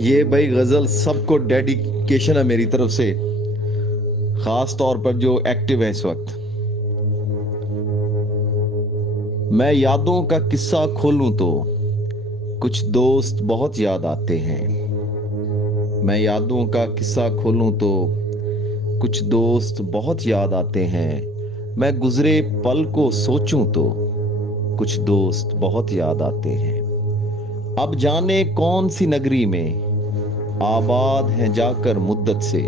ये भाई गजल सबको डेडिकेशन है मेरी तरफ से, खास तौर पर जो एक्टिव है इस वक्त। मैं यादों का किस्सा खोलूं तो कुछ दोस्त बहुत याद आते हैं। मैं यादों का किस्सा खोलूं तो कुछ दोस्त बहुत याद आते हैं। मैं गुजरे पल को सोचूं तो कुछ दोस्त बहुत याद आते हैं। अब जाने कौन सी नगरी में आबाद हैं जाकर मुद्दत से।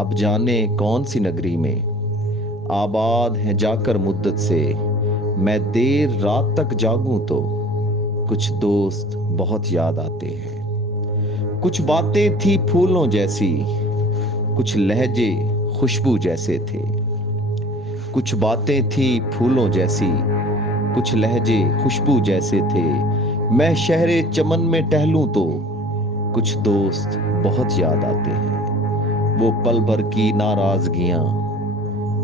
अब जाने कौन सी नगरी में आबाद हैं जाकर मुद्दत से। मैं देर रात तक जागूं तो कुछ दोस्त बहुत याद आते हैं। कुछ बातें थी फूलों जैसी, कुछ लहजे खुशबू जैसे थे। कुछ बातें थी फूलों जैसी, कुछ लहजे खुशबू जैसे थे। मैं शहरे चमन में टहलूं तो कुछ दोस्त बहुत याद आते हैं। वो पल भर की नाराजगियां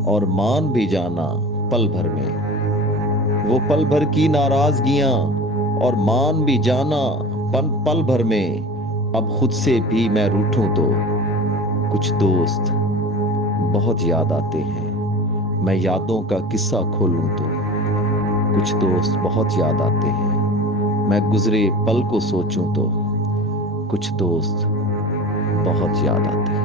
और मान भी जाना पल भर में। वो पल भर की नाराजगियां और मान भी जाना पल पल भर में। अब खुद से भी मैं रूठूं तो कुछ दोस्त बहुत याद आते हैं। मैं यादों का किस्सा खोलूं तो कुछ दोस्त बहुत याद आते हैं। मैं गुजरे पल को सोचूं तो कुछ दोस्त बहुत याद आते हैं।